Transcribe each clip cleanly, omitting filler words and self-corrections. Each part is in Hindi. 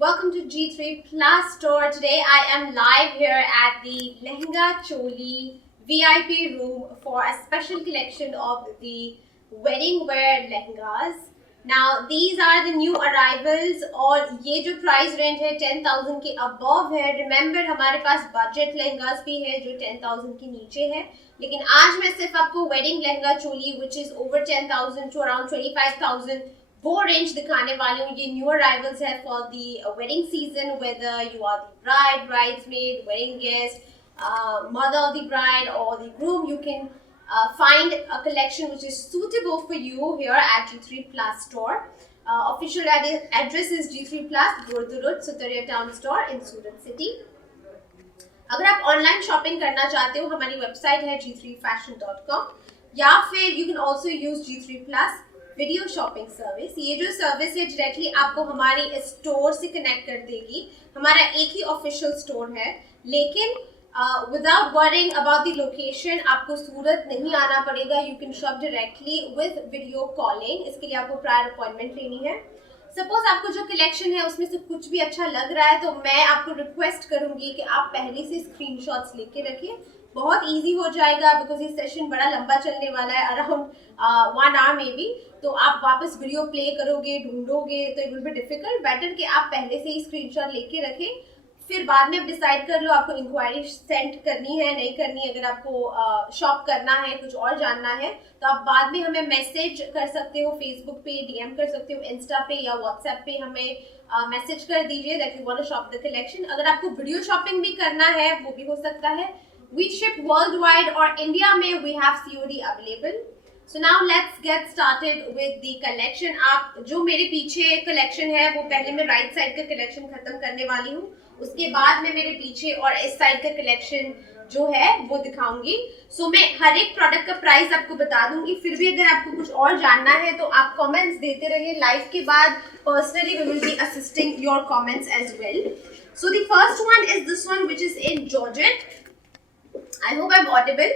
Welcome to G3 Plus store. Today I am live here at the Lehenga Choli VIP room for a special collection of the wedding wear lehengas. Now these are the new arrivals और ये जो price range है 10,000 के above है. Remember हमारे पास budget lehengas भी है जो 10,000 के नीचे है. लेकिन आज मैं सिर्फ आपको wedding lehenga choli which is over 10,000 to around 25,000 वो रेंज दिखाने वाली हूँ. ये न्यू अराइवल्स है for the wedding season, whether you are the bride, bridesmaid, wedding guest, mother of the bride or the groom. You can find a collection which is suitable for you here at G3 Plus store. Official address is G3 Plus, Gurdu Road, Sutaria Town Store in Surat City. अगर आप ऑनलाइन शॉपिंग करना चाहते हो हमारी वेबसाइट है g3fashion.com या फिर you can also use G3 Plus video shopping service. ये जो सर्विस है डायरेक्टली आपको हमारी स्टोर से कनेक्ट कर देगी. हमारा एक ही ऑफिशियल स्टोर है लेकिन without worrying about the location आपको सूरत नहीं आना पड़ेगा. You can shop directly with video calling. इसके लिए आपको प्रायर अपॉइंटमेंट लेनी है. सपोज आपको जो कलेक्शन है उसमें से कुछ भी अच्छा लग रहा है तो मैं आपको रिक्वेस्ट करूंगी कि आप पहले से स्क्रीनशॉट्स लेके रखें. बहुत इजी हो जाएगा बिकॉज ये सेशन बड़ा लंबा चलने वाला है, अराउंड 1 आवर में भी. तो आप वापस वीडियो प्ले करोगे, ढूंढोगे तो it will be difficult. Better कि आप पहले से ही स्क्रीनशॉट लेके रखें, फिर बाद में डिसाइड कर लो आपको इंक्वायरी सेंड करनी है नहीं करनी. अगर आपको शॉप करना है, कुछ और जानना है तो आप बाद में हमें मैसेज कर सकते हो, फेसबुक पे डीएम कर सकते हो, इंस्टा पे या व्हाट्सएप पे हमें मैसेज कर दीजिए that you want to shop the collection. अगर आपको वीडियो शॉपिंग भी करना है वो भी हो सकता है. वी शिप वर्ल्ड वाइड और इंडिया में we have COD available. So now let's get started with the collection. आप जो मेरे पीछे कलेक्शन है वो पहले मैं राइट साइड का कलेक्शन खत्म करने वाली हूँ, उसके बाद मैं मेरे पीछे और इस साइड का कलेक्शन जो है वो दिखाऊंगी. सो मैं हर एक प्रोडक्ट का प्राइस आपको बता दूंगी. फिर भी अगर आपको कुछ और जानना है तो आप कमेंट्स देते रहिए. लाइव के बाद personally we will be assisting your comments as well. So the first one is this one which is in georgette. I hope I am audible.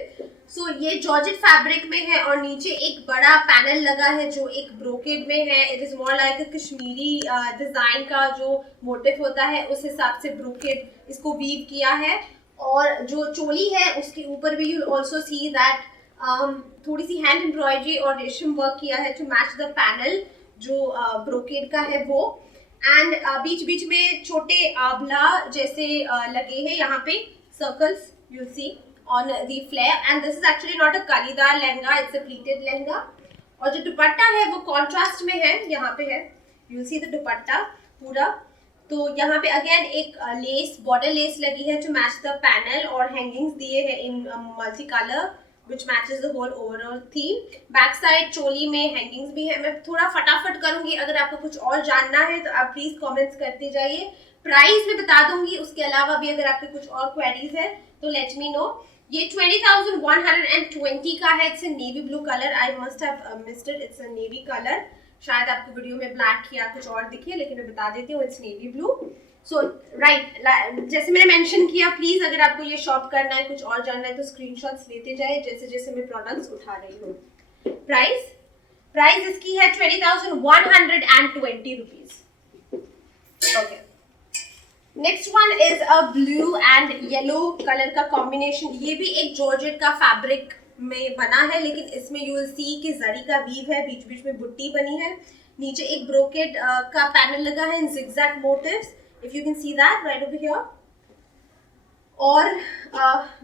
So ये जॉर्जेट फैब्रिक में है और नीचे एक बड़ा पैनल लगा है जो एक ब्रोकेड में है. It is more like Kashmiri design का जो मोटिव होता है उस हिसाब से ब्रोकेड इसको वीव किया है. और जो चोली है उसके ऊपर भी यू ऑल्सो सी दैट थोड़ी सी हैंड एम्ब्रॉयडरी और रेशम वर्क किया है टू मैच द पैनल जो ब्रोकेड का है वो. एंड बीच बीच में छोटे आबला जैसे लगे हैं यहाँ पे circles you'll see on the flare, and this is actually not a kalidar lehenga, it's a pleated lehenga. और जो दुपट्टा है वो कॉन्ट्रास्ट में है, यहाँ पे है, you'll see the दुपट्टा पूरा. तो यहाँ पे अगेन एक लेस, बॉर्डर लेस लगी है to match the panel और हैंगिंग्स दिए हैं in multi color which matches the whole overall theme. Back side choli में हैंगिंग्स भी है. मैं थोड़ा फटाफट करूंगी. अगर आपको कुछ और जानना है तो आप प्लीज कमेंट्स करते जाइए. प्राइस में बता दूंगी, उसके अलावा भी अगर आपके कुछ और क्वेरीज है तो लेट मी नो. ये 20,120 का है. It's a navy blue colour. I must have missed it. It's a navy colour. शायद आपको वीडियो में ब्लैक या कुछ और दिखे लेकिन मैं बता देती हूँ it's navy blue. So right, जैसे मैंने मेंशन किया, प्लीज अगर आपको ये शॉप करना है, कुछ और जानना है तो स्क्रीनशॉट्स लेते जाए जैसे जैसे मैं प्रोडक्ट्स उठा रही हूँ. प्राइस इसकी है 20,120 rupees. Okay, next one is a blue and yellow colour का कॉम्बिनेशन. ये भी एक जॉर्जेट का फैब्रिक में बना है लेकिन इसमें यू विल सी कि जरी का वीव है, बीच बीच में बुट्टी बनी है. नीचे एक ब्रोकेड का पैनल लगा है in zigzag motifs, if you can see that right over here. और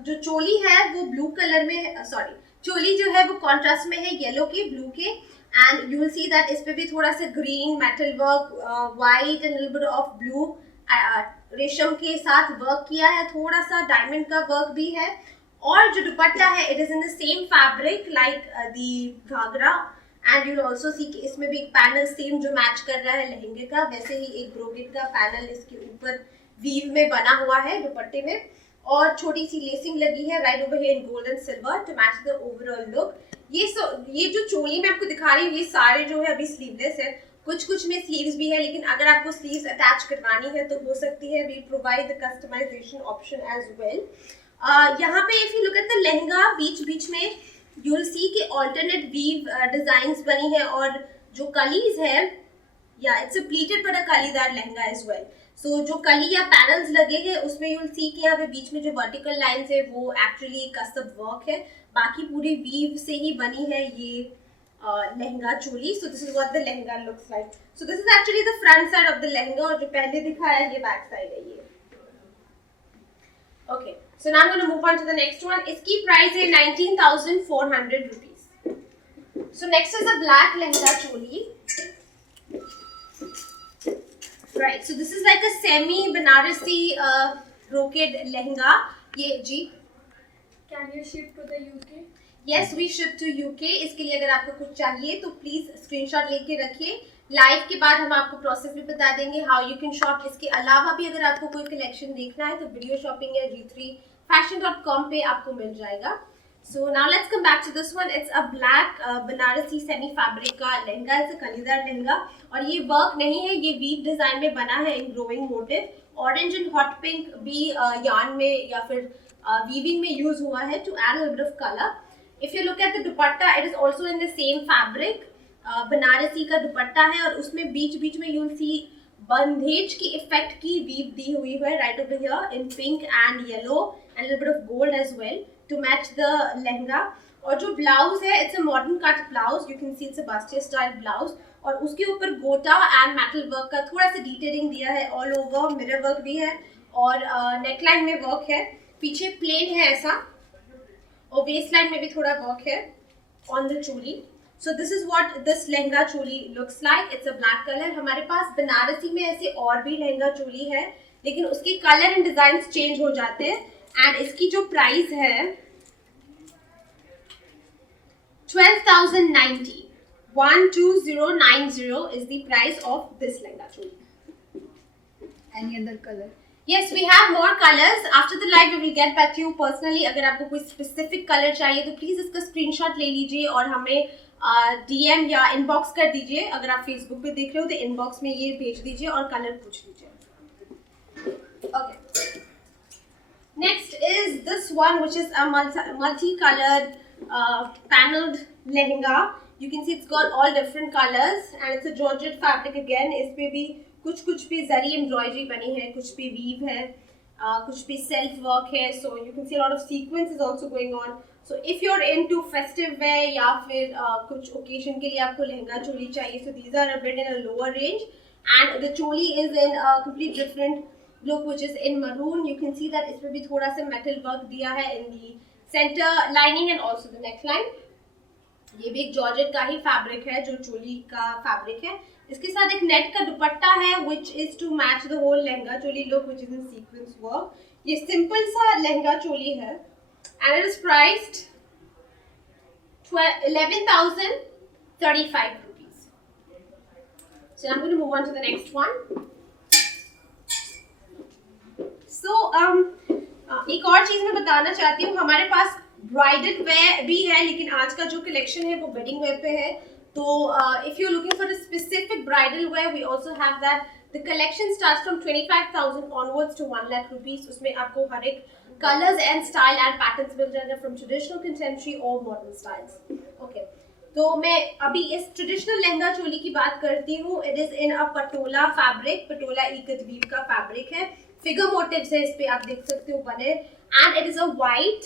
जो चोली है वो ब्लू कलर में है, सॉरी चोली जो है वो कॉन्ट्रास्ट में है येलो के, ब्लू के. And you will see that इस पे भी थोड़ा सा green metal work, white and little bit of blue रेशम के साथ वर्क किया है. थोड़ा सा डायमंड का वर्क भी है. और जो दुपट्टा है it is in the same fabric like the ghagra. And you will also see कि इसमें भी एक पैनल सेम जो मैच कर रहा है लहंगे का, वैसे ही एक ब्रोकेड का पैनल इसके ऊपर वीव में बना हुआ है दुपट्टे में. और छोटी सी लेसिंग लगी है right over here in gold and silver to match the overall look. ये जो चोली मैं आपको दिखा रही हूँ ये सारे जो है अभी स्लीवलेस है. कुछ में स्लीव्स भी है लेकिन अगर आपको स्लीव्स अटैच करवानी है तो हो सकती है. We provide the customisation option as well. यहाँ पे if you look at the lehenga, बीच बीच में यू विल सी कि ऑल्टरनेट वीव डिजाइंस बनी है और जो कलीज है या it's a pleated but a कलीदार लहंगा एज वेल. सो जो कली या पैनल्स लगे हैं उसमें यूल सी कि यहाँ पे बीच में जो वर्टिकल लाइंस है वो एक्चुअली कस्टम वर्क है, बाकी पूरी वीव से ही बनी है ये lehenga choli. So this is what the lehenga looks like. So this is actually the front side of the lehenga, और जो पहले दिखाया है ये बैक साइड है ये. Okay, so now I am going to move on to the next one. इसकी प्राइस है 19,400 rupees. So next is a black lehenga choli. Right, so this is like a semi Banarasi brocade lehenga. ये जी. Can you ship to the UK? Yes, we ship to UK. इसके लिए अगर आपको कुछ चाहिए तो प्लीज स्क्रीनशॉट लेके रखिए. लाइव के बाद हम आपको प्रोसेस भी बता देंगे हाउ यू कैन शॉप. इसके अलावा भी अगर आपको कोई कलेक्शन देखना है तो वीडियो शॉपिंग या g3fashion.com पे आपको मिल जाएगा. So now let's come back to this one. It's a black Banarasi semi fabric का लहंगा. It's a कलीदार लहंगा और ये वर्क नहीं है, ये वीव डिजाइन में बना है इन growing motive. Orange and hot pink भी यार्न में या फिर वीविंग में यूज हुआ है to add a little bit of color. If you look at the dupatta, it is also in the same fabric. Banarasi का दुपट्टा है और उसमें बीच बीच में you'll see बंदेज की इफेक्ट की वीव दी हुई है right over here in pink and yellow and a little bit of gold as well to match the lehenga. और जो ब्लाउज है it's a modern cut blouse. You can see it's a bustier style blouse और उसके ऊपर गोटा एंड मेटल वर्क का थोड़ा सा डिटेलिंग दिया है. ऑल ओवर मिरर वर्क भी है और नेकलाइन में वर्क है. पीछे प्लेन है ऐसा और वेस्ट लाइन में भी थोड़ा वर्क है on the choli. So this is what this lehenga choli looks like. It's a black color. हमारे पास बनारसी में ऐसे और भी लहंगा चोली है लेकिन उसके कलर एंड डिजाइन चेंज हो जाते हैं. एंड इसकी जो प्राइस है 12,090. 12090 is the price of this lehenga choli. Any other color? Yes, we have more colors. After the live, we will get back to you personally. अगर आपको कोई specific color चाहिए तो please इसका screenshot ले लीजिए और हमें DM या inbox कर दीजिए. अगर आप Facebook पे देख रहे हो तो inbox में ये भेज दीजिए और color पूछ लीजिए. Okay. Next is this one, which is a multi-colored paneled lehenga. You can see it's got all different colors and it's a georgette fabric again. इस पे भी कुछ भी जरी एम्ब्रॉयडरी बनी है, कुछ भी वीव है, कुछ भी सेल्फ वर्क है. So you can see a lot of sequence is also going on. So if you're into festive wear या फिर कुछ occasion के लिए आपको लहंगा चोली चाहिए, so these are a bit in a lower range and the choli is in a complete different look which is in maroon. You can see that इसमें भी थोड़ा सा metal work दिया है in the center lining and also the neckline. ये भी एक जॉर्जेट का ही फैब्रिक है जो चोली का फैब्रिक है. इसके साथ एक नेट का दुपट्टा है which is to match the whole lehenga choli look which is in sequence work. ये सिंपल सा लहंगा चोली है and it is priced 11,035 rupees. So I'm going to move on to the next one. So एक और चीज मैं बताना चाहती हूँ, हमारे पास ब्राइडल वेयर भी है लेकिन आज का जो कलेक्शन है वो वेडिंग वेयर पे है. तो if you are looking for a specific bridal wear we also have that. The collection starts from 25,000 onwards to 1 lakh rupees. उसमें आपको हर एक colours and style and patterns मिल जाएगा फ्रॉम ट्रेडिशनल, कंटेम्पररी और मॉडर्न स्टाइल्स. ओके, तो मैं अभी इस ट्रेडिशनल लहंगा चोली की बात करती हूँ. It is in a patola fabric. Patola ikat weave का फैब्रिक है. फिगर मोटिव्स है इस पे, आप देख सकते हो बने. And it is a white,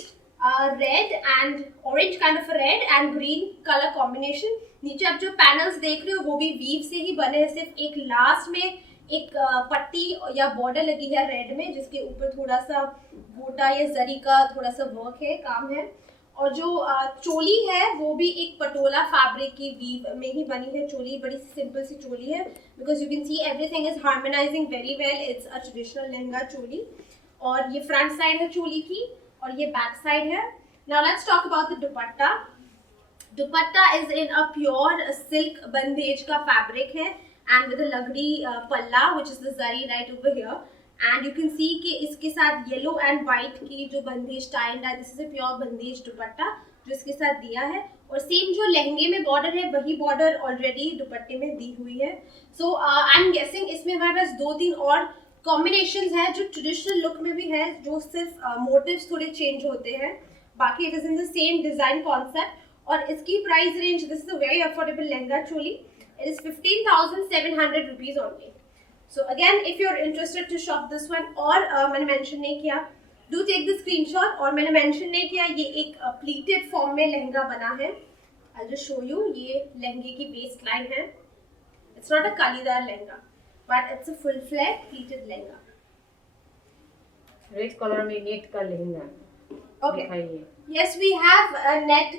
red and orange kind of red and green colour combination. नीचे आप जो पैनल्स देख रहे हो वो भी वीव से ही बने हैं. सिर्फ एक लास्ट में एक पट्टी या बॉर्डर लगी है रेड में जिसके ऊपर थोड़ा सा गोटा या जरी का थोड़ा सा वर्क है, काम है. और जो चोली है वो भी एक पटोला फैब्रिक की वीव में ही बनी है. चोली बड़ी सिंपल सी चोली है because you can see everything is harmonising very well. It's a traditional lehenga choli और ये फ्रंट साइड है चोली की और ये बैक साइड है. Now let's talk about the dupatta. Dupatta is in a pure silk bandhej का फैब्रिक है and with a lagdi palla which is the zari right over here. And you can see कि इसके साथ येलो एंड व्हाइट की जो बंदेज टाइड है, this is a pure bandhej dupatta जो इसके साथ दिया है. और सेम जो लहंगे में बॉर्डर है वही बॉर्डर ऑलरेडी दुपट्टे में दी हुई है. सो आई एम गेसिंग इसमें हमारे पास 2-3 और कॉम्बिनेशंस है जो ट्रेडिशनल लुक में भी है, जो सिर्फ मोटिव्स थोड़े चेंज होते हैं. बाकी it is in the same design concept. और इसकी price range, this is a very affordable lehenga choli. It is 15,700 rupees only. So again, if you're interested to shop this one, और मैंने mention नहीं किया, do take the screenshot. और मैंने mention नहीं किया, ये एक pleated form में लहंगा बना है. I'll just show you. ये लहंगे की waistline है. It's not a kalidar lehenga, but it's a full-fledged pleated lehenga. Red colour में नेट का लहंगा. Okay. Yes, we have net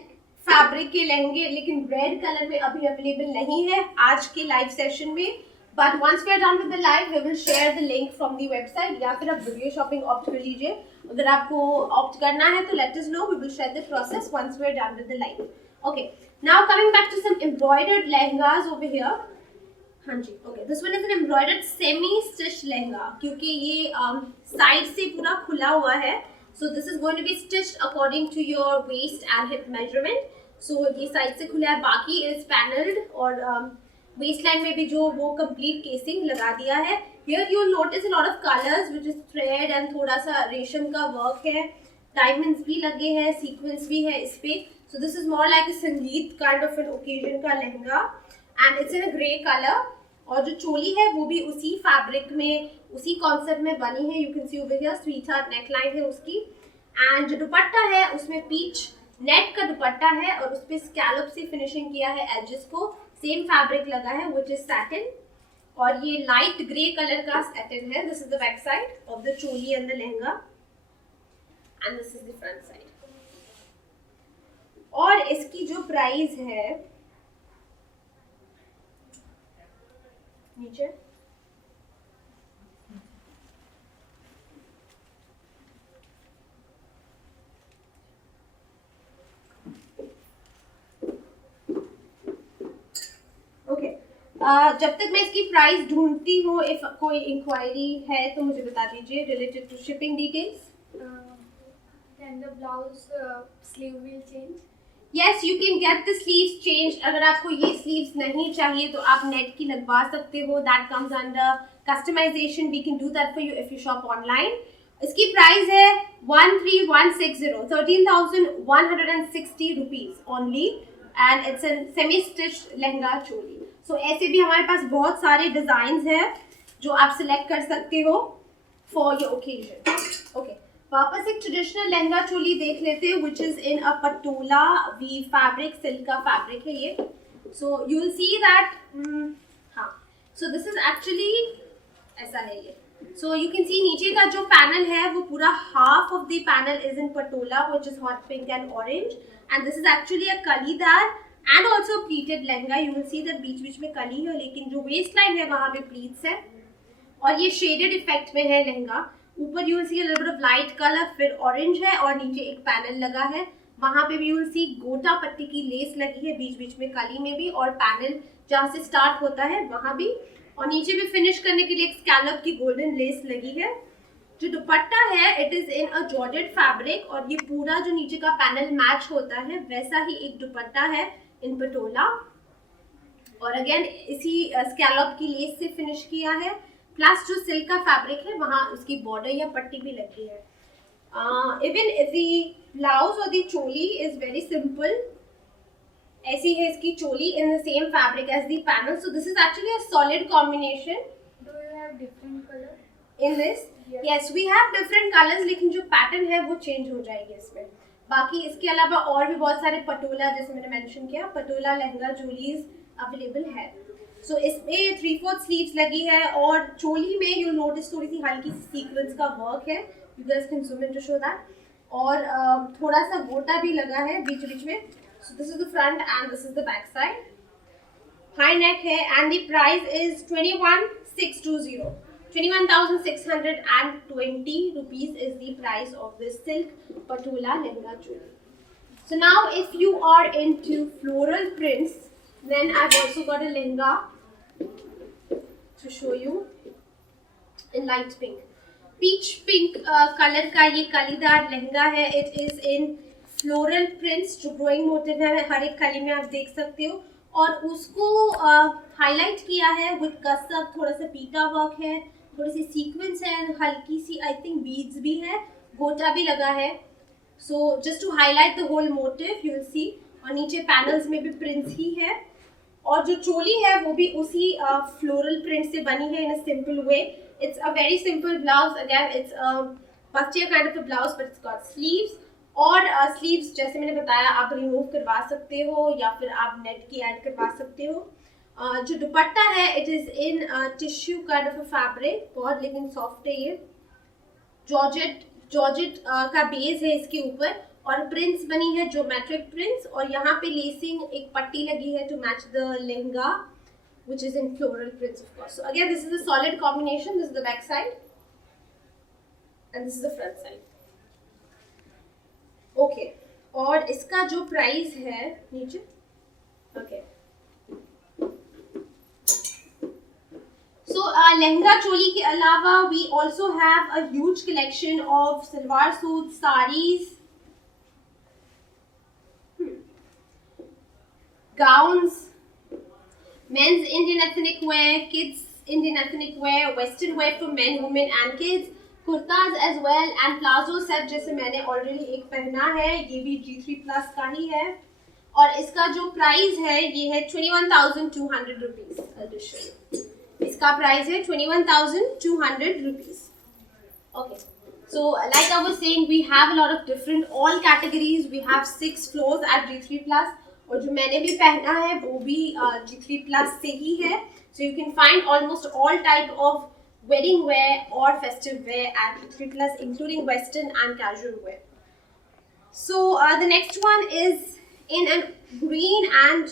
fabric के लहंगे, लेकिन रेड कलर में अभी अवेलेबल नहीं है आज के लाइव सेशन में. But once we are done with the live, we will share the link from the website. या फिर आप वीडियो शॉपिंग ऑप्ट कर लीजिए. अगर आपको ऑप्ट करना है तो let us know. We will share the process once we are done with the live. Okay. Now coming back to some embroidered lehengas over here. हाँ जी. Okay. This one is an embroidered semi-stitched lehenga, क्योंकि ये साइड से पूरा खुला हुआ है. So this is going to be stitched according to your waist and hip measurement. So ये साइड से खुला है, बाकी is paneled और waistline में भी जो वो complete casing लगा दिया है. Here you will notice a lot of colors which is thread and थोड़ा सा रेशम का work है, diamonds भी लगे हैं, sequins भी है इस पे. So this is more like a संगीत kind of an occasion का lehenga and it's in a grey color. और जो चोली है वो भी उसी फैब्रिक में, उसी कॉन्सेप्ट में बनी है. You can C over here sweet heart neckline है उसकी. एंड जो दुपट्टा है उसमें पीच नेट का दुपट्टा है और उस पर स्कैलप से फिनिशिंग किया है एजेस को. सेम फैब्रिक लगा है व्हिच इज सैटिन और ये लाइट ग्रे कलर का सैटिन है. This is the back side of the choli and the lehenga and this is the front side. और इसकी जो प्राइस है नीचे ओके. जब तक मैं इसकी प्राइस ढूंढती हूँ, इफ कोई इंक्वायरी है तो मुझे बता दीजिए related to shipping details. Can the blouse sleeve will change? Yes, you can get the sleeves changed. अगर आपको ये sleeves नहीं चाहिए तो आप नेट की लगवा सकते हो. That comes under customization. We can do that for you if you shop online. इसकी प्राइस है 13,160, 13,160 rupees only, and it's a semi-stitched lehenga choli. So ऐसे भी हमारे पास बहुत सारे डिजाइन हैं जो आप सिलेक्ट कर सकते हो for your occasion. Okay. वापस एक ट्रेडिशनल लहंगा चोली देख लेते हैं which is in a patola weave fabric, silk का फैब्रिक है ये. So you will see that हाँ, so this is actually ऐसा है ये. So you can see नीचे का जो पैनल है वो पूरा half of the panel is in Patola which is hot pink and orange, and this is actually a कलीदार and also pleated lehenga. You will see that बीच बीच में कली है, लेकिन जो वेस्ट लाइन है वहाँ पे प्लीट्स है और ये शेडेड इफेक्ट में है लहंगा. ऊपर you will see a little bit of light colour, फिर ऑरेंज है और नीचे एक पैनल लगा है. वहाँ पे भी यू विल सी गोटा पट्टी की लेस लगी है बीच बीच में कली में भी, और पैनल जहाँ से स्टार्ट होता है वहाँ भी, और नीचे भी फिनिश करने के लिए एक स्कैलप की गोल्डन लेस लगी है. जो दुपट्टा है it is in a georgette fabric और ये पूरा जो नीचे का पैनल मैच होता है वैसा ही एक दुपट्टा है इन पटोला, और अगेन इसी स्कैलप की लेस से फिनिश किया है. प्लस जो सिल्क का फैब्रिक है वहाँ उसकी बॉर्डर या पट्टी भी लगी है. इवन द ब्लाउज और the choli is very simple. ऐसी है इसकी choli in the same fabric as the panel. So this is actually a solid combination. Do you have different color? In this yes we have different colours, लेकिन जो पैटर्न है वो चेंज हो जाएगी इसमें. बाकी इसके अलावा और भी बहुत सारे पटोला, जैसे मैंने मेंशन किया, पटोला लहंगा चोलीज अवेलेबल है. सो इसमें 3/4 स्लीव्स लगी है और चोली में यू नोटिस थोड़ी सी हल्की सी सीक्वेंस का वर्क है. You guys can zoom in to show that. और थोड़ा सा गोटा भी लगा है बीच बीच में. So this is the front and this is the back side. High neck है and the price is 21,620. 21,620 rupees is the price of this silk patola lehenga choli. So now if you are into floral prints, then I've also got a lehenga to show you in light pink. Peach pink color का ये कलीदार लहंगा है. It is in floral prints, जो growing motif है हर एक कली में आप देख सकते हो, और उसको हाईलाइट किया है with कसक, थोड़ा सा पीटा वर्क है, थोड़ी सी सीक्वेंस है, हल्की सी आई थिंक बीड्स भी है, गोटा भी लगा है. So just to highlight the whole motif you will see. और नीचे पैनल्स में भी प्रिंट्स ही है और जो चोली है वो भी उसी फ्लोरल प्रिंट से बनी है in a simple way. It's a very simple blouse. Again it's bustier kind of a blouse but it's got sleeves. और स्लीव्स जैसे मैंने बताया आप रिमूव करवा सकते हो या फिर आप नेट की ऐड करवा सकते हो. जो दुपट्टा है it is in tissue kind of a fabric, बहुत लेकिन सॉफ्ट है ये. जॉर्जेट का बेस है इसके ऊपर और प्रिंट्स बनी है ज्योमेट्रिक प्रिंट्स और यहाँ पे लेसिंग एक पट्टी लगी है to match the lehenga which is in floral prints of course. So again this is a solid combination. This is the back side and this is the front side. Okay, और इसका जो प्राइस है नीचे. Okay. So लहंगा चोली के अलावा we also have a huge collection of salwar suit, sarees, gowns, men's Indian ethnic wear, kids Indian ethnic wear, western wear for men, women and kids, kurtas as well and palazzo set जैसे मैंने ऑलरेडी एक पहना है, ये भी G3 प्लस का ही है और इसका जो प्राइस है ये है 21,200 रुपीज. इसका प्राइस है 21,200 rupees. Okay, so like I was saying we have a lot of different all categories. We have 6 floors at G3 plus और जो मैंने भी पहना है वो भी G3 plus से ही है. So you can find almost all type of wedding wear or festive wear at G3 plus including western and casual wear. So the next one is in a green and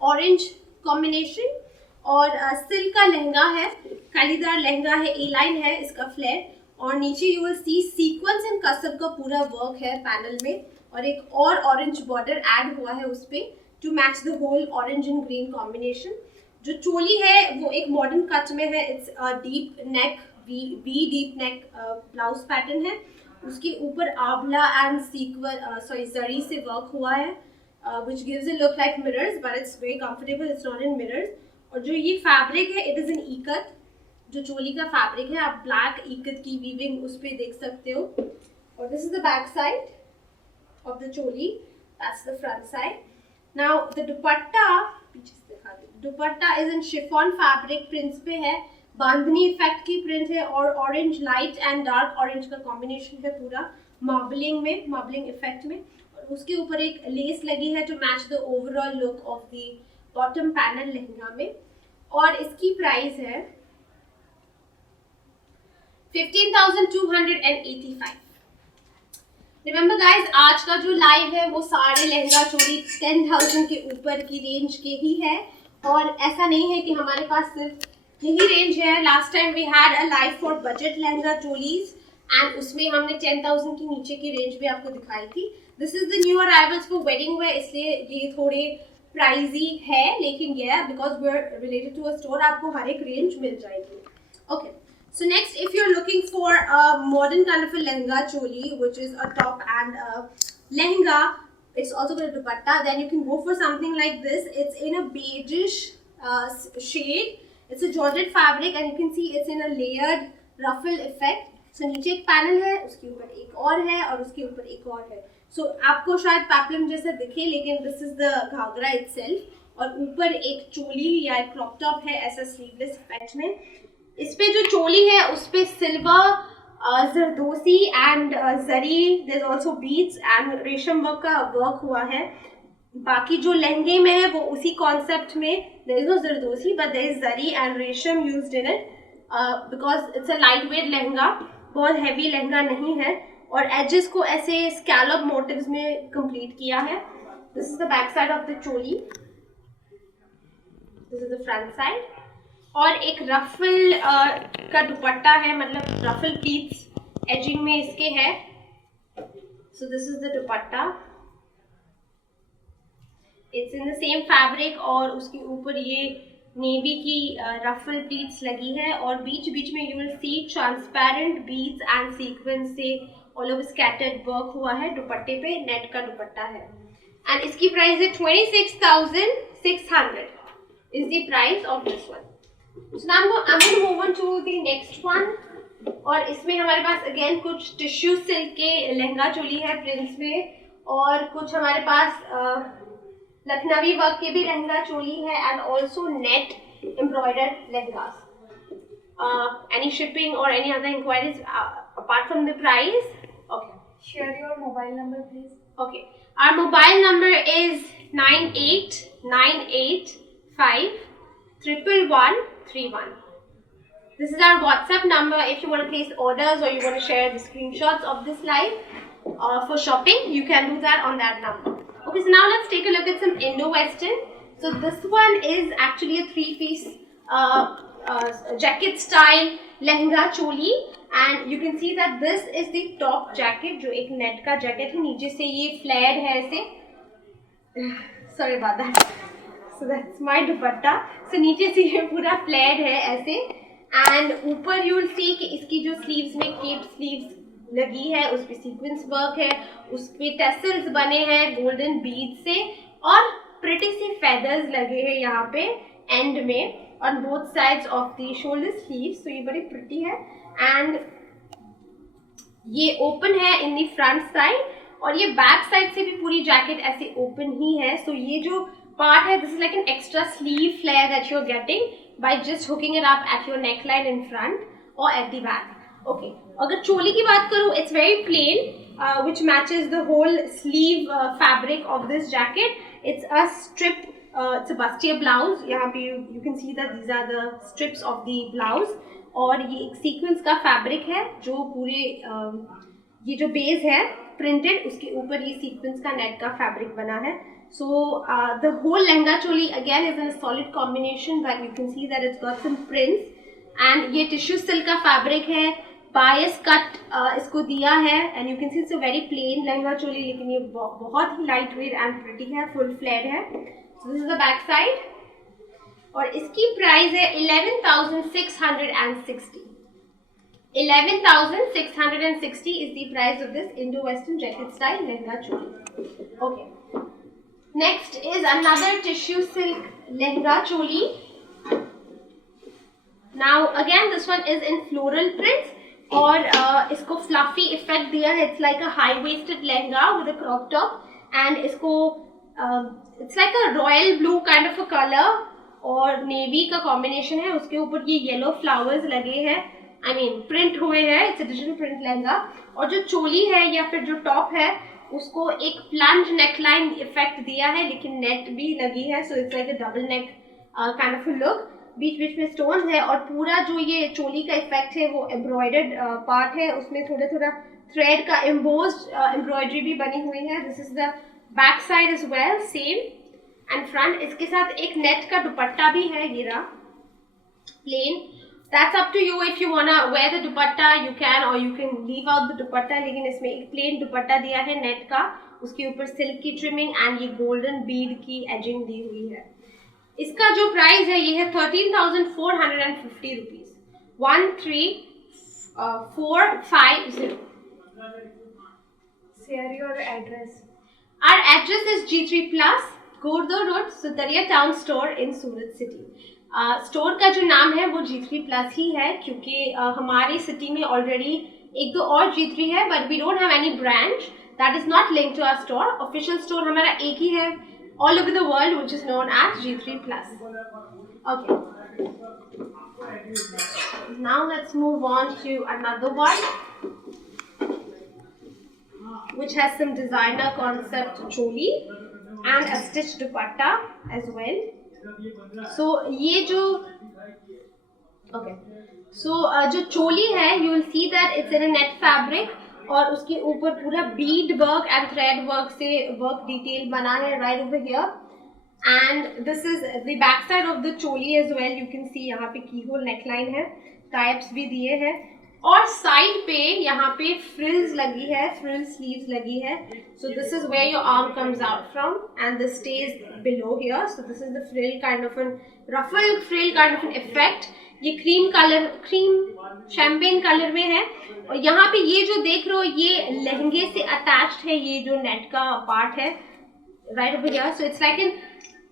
orange combination और सिल्क का लहंगा है, खालीदार लहंगा है, ए लाइन है इसका फ्लेयर और नीचे you will C sequence and कसब का पूरा वर्क है पैनल में और एक और ऑरेंज बॉर्डर ऐड हुआ है उस पर to match the whole orange and green combination. जो चोली है वो एक मॉडर्न कट में है. It's deep neck V deep neck blouse pattern है. उसके ऊपर आंवला एंड सीक्वेंस जरी से वर्क हुआ है which gives a look like mirrors but it's very comfortable. It's not in mirrors. और जो ये फैब्रिक है इट इज इन इकत. जो चोली का फैब्रिक है आप ब्लैक इकत की वीविंग उस पर देख सकते हो और this is the back side of the choli. That's the front side. Now the दुपट्टा पीछे से दिखा दो. दुपट्टा is in chiffon fabric prints पे है, बांधनी इफेक्ट की प्रिंट है और orange light and dark orange का कॉम्बिनेशन है पूरा मार्बलिंग इफेक्ट में और उसके ऊपर एक लेस लगी है to match the overall look of the bottom panel lehenga में और इसकी प्राइस है 15,285. रिमेंबर गाइज आज का जो लाइव है वो सारे लहंगा चोली 10,000 के ऊपर की रेंज के ही है और ऐसा नहीं है कि हमारे पास सिर्फ यही रेंज है. Last time we had a live for budget lehenga cholis and उसमें हमने 10,000 की नीचे की रेंज भी आपको दिखाई थी. This is the new arrivals for wedding wear इसलिए ये थोड़े प्राइजी है लेकिन ये because we are related to a store आपको हर एक रेंज मिल जाएगी. Okay, so next if you're looking for a modern kind of a lehenga choli which is a top and a lehenga, it's also got a dupatta, then you can go for something like this. It's in a beigeish shade. It's a georgette fabric and you can see it's in a layered ruffle effect. So नीचे एक पैनल है, उसके ऊपर एक और है और उसके ऊपर एक और है. So आपको शायद पैपलम जैसा दिखे लेकिन this is the Ghaghara itself और ऊपर एक चोली या एक क्रॉप टॉप है ऐसा स्लीवलेस इफेक्ट में. इस पे जो चोली है उस पे silver zardozi and zari, there is also beads and resham work का वर्क हुआ है. बाकी जो लहंगे में है वो उसी कॉन्सेप्ट में there is no zardozi but there is zari and resham used in it because it's a light weight lehenga, बहुत हैवी लहंगा नहीं है और एजेस को ऐसे स्कैलप मोटिव्स में कंप्लीट किया है. This is the back side of the choli, this is the front side और एक रफल का दुपट्टा है, मतलब रफल प्लीट्स एजिंग में इसके है. So this is the dupatta, it's in the same fabric और उसके ऊपर ये नेवी की रफल प्लीट्स लगी है और बीच बीच में you will C transparent beads and sequence से ऑल ओवर स्कैटर्ड वर्क हुआ है. दुपट्टे पे नेट का दुपट्टा है एंड इसकी प्राइस है 26,600 is the price of this one. So now I'm going to move on to the next one और इसमें हमारे पास अगेन कुछ टिश्यू सिल्क के लहंगा चोली है प्रिंट्स में और कुछ हमारे पास लखनवी वर्क के भी लहंगा चोली है and also net embroidered lehengas. Any shipping or any other inquiries apart from the price? Okay. Share your mobile number, please. Okay. Our mobile number is 9898511131. This is our WhatsApp number. If you want to place orders or you want to share the screenshots of this live for shopping, you can do that on that number. Okay, so now let's take a look at some Indo-Western. So this one is actually a three-piece jacket style lehenga choli, and you can see that this is the top jacket जो एक नेट का जैकेट है. नीचे से ये फ्लेयर्ड है ऐसे. Sorry about that. So that's my dupatta. So नीचे से ये पूरा फ्लेयर्ड है ऐसे, एंड ऊपर यू विल सी कि इसकी जो स्लीव्स में केप स्लीव्स लगी है उस पे सीक्वेंस वर्क है, उस पे टेसल्स बने हैं गोल्डन बीड से, और प्रिटी से फेदर्स लगे हैं यहाँ पे एंड में on both sides of the shoulder sleeves. So ये बड़ी pretty है, and ये open है in the front side, और ये back side से भी पूरी jacket ऐसे open ही है. So ये जो part है, this is like an extra sleeve flare that you're getting by just hooking it up at your neckline in front or at the back. Okay. अगर चोली की बात करूँ, it's very plain, which matches the whole sleeve fabric of this jacket. It's a strip. It's a bustier blouse. यहाँ पे you can see that these are the strips of the blouse, और ये एक sequence का fabric है जो पूरे ये जो base है printed, उसके ऊपर ये sequence का net का fabric बना है. So the whole lehenga choli again is in a solid combination, but you can see that it's got some prints, and ये tissue silk का fabric है. Bias cut इसको दिया है, and you can see it's a very plain lehenga choli, लेकिन ये बहुत ही lightweight and pretty है, full flared है. So this is the back side, और इसकी प्राइस है 11,660. 11,660 is the price of this Indo-Western jacket style lehenga choli. Okay. Next is another tissue silk lehenga choli. Now again this one is in floral prints, और इसको fluffy effect दिया है. It's like a high-waisted lehenga with a crop top, and इसको it's like a royal blue kind of a color और navy का combination है. उसके ऊपर ये yellow flowers लगे हैं, I mean print हुए हैं. It's a digital print lehenga, और जो चोली है या फिर जो टॉप है उसको एक plunge neckline effect दिया है, लेकिन नेट भी लगी है. So it's like a double neck kind of a look. बीच बीच में stones है, और पूरा जो ये चोली का इफेक्ट है वो embroidered part है. उसमें थोड़ा थोड़ा thread का embossed embroidery भी बनी हुई है. This is the back side as well, same, and front. इसके साथ एक नेट का दुपट्टा भी है, ये रहा plain. That's up to you. If you wanna wear the dupatta, you can, or you can leave out the dupatta. लेकिन इसमें एक plain दुपट्टा दिया है नेट का, उसके ऊपर सिल्क की trimming and ये golden bead की edging दी हुई है. इसका जो प्राइस है ये है 13,450 rupees. 13450. Share your address. Our address is G3 Plus, Gurdo Road, Sutaria Town Store in Surat City. Store का जो नाम है वो G3 Plus ही है, क्योंकि हमारी सिटी में ऑलरेडी एक दो और G3 है, but we don't have any branch that is not linked to our store. Official store हमारा एक ही है all over the world, which is known as G3 Plus. Okay. Now let's move on to another one, which has some designer concept choli and a stitched dupatta as well. So ये जो जो चोली है, you will see that it's in a net fabric, और उसके ऊपर पूरा bead work and thread work से work detail बना है right over here. And this is the back side of the choli as well. You can see यहाँ पे keyhole neckline है, types भी दिए हैं, और side पे यहाँ पे frills लगी है, frill sleeves लगी है. So this is where your arm comes out from, and this stays below here. So this is the frill kind of an ruffled frill kind of an effect. ये cream champagne color में है, और यहाँ पे ये जो देख रहे हो ये लहंगे से attached है, ये जो नेट का part है right over here. So it's like an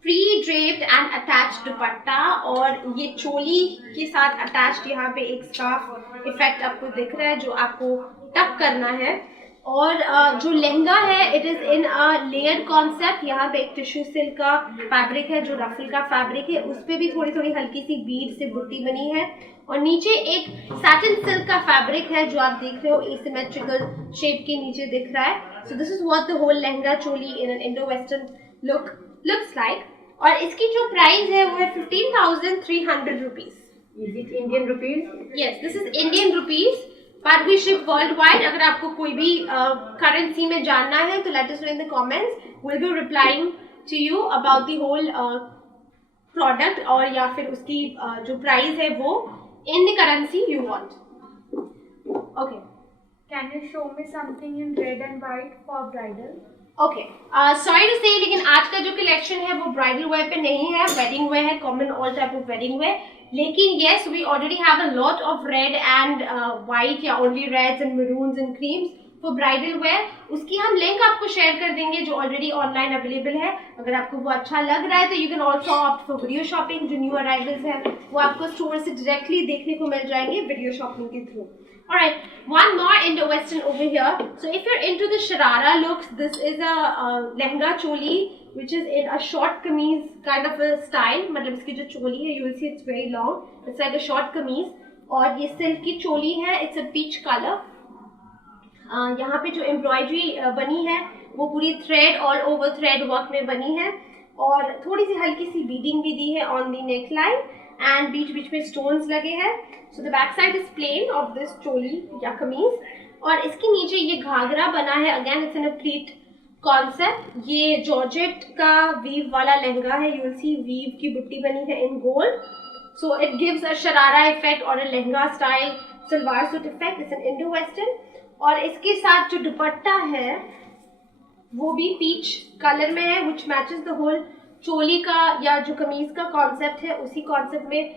pre-draped and attached दुपट्टा, और ये चोली के साथ attached यहाँ पे एक scarf effect आपको दिख रहा है जो आपको टक करना है. और जो लहंगा है it is in a layer concept. यहाँ पे एक टिश्यू सिल्क का फैब्रिक है जो रफल का फैब्रिक है, उस पे भी थोड़ी थोड़ी हल्की सी बीड से बुट्टी बनी है, और नीचे एक सैटिन सिल्क का फैब्रिक है जो आप देख रहे हो एसिमेट्रिकल शेप के नीचे दिख रहा है। So this is what the whole lehenga choli in an Indo western looks like. और इसकी जो प्राइस है वो है 15,300 rupees. Is it Indian rupees? Yes, this is Indian rupees, but we ship worldwide. अगर आपको कोई भी करेंसी में जानना है तो let us know in the comments. We'll be replying to you about the whole product और या फिर उसकी जो प्राइस है वो in the currency you want. Okay. Can you show me something in red and white for bridal? Okay, sorry to say, लेकिन आज का जो कलेक्शन है वो ब्राइडल वेयर पे नहीं है, वेडिंग वेयर है, common all type of wedding wear. लेकिन yes, we already have a lot of red and white या only reds and maroons and creams for bridal wear. उसकी हम लिंक आपको शेयर कर देंगे जो ऑलरेडी ऑनलाइन अवेलेबल है। अगर आपको वो अच्छा लग रहा है तो you can also opt for video shopping. जो न्यू अराइवल्स है वो आपको स्टोर से डायरेक्टली देखने को मिल जाएंगे वीडियो शॉपिंग के through. Alright, one more Indo-Western over here. So if you're into the sharara looks, this is a lehenga choli which is in a short kameez kind of a style. मतलब इसकी जो चोली है, you will see it's very long. It's like a short kameez. और ये सिल्क की चोली है, it's a peach color. यहाँ पे जो एम्ब्रॉयडरी बनी है वो पूरी thread all over thread work में बनी है, और थोड़ी सी हल्की सी बीडिंग भी दी है on the neck line, and बीच बीच में स्टोन्स लगे हैं। So the back side is plain of this choli या कमीज, और इसके नीचे ये घाघरा बना है। Again it's in a pleat concept. ये जॉर्जेट का वीव वाला लहंगा है, यू विल सी वीव की बुट्टी बनी है in gold, so it gives a sharara effect और a lehenga style salwar suit effect. It's an Indo western, और इसके साथ जो दुपट्टा है वो भी पीच कलर में है, विच मैचेस द होल चोली का या जो कमीज का कॉन्सेप्ट है उसी कॉन्सेप्ट में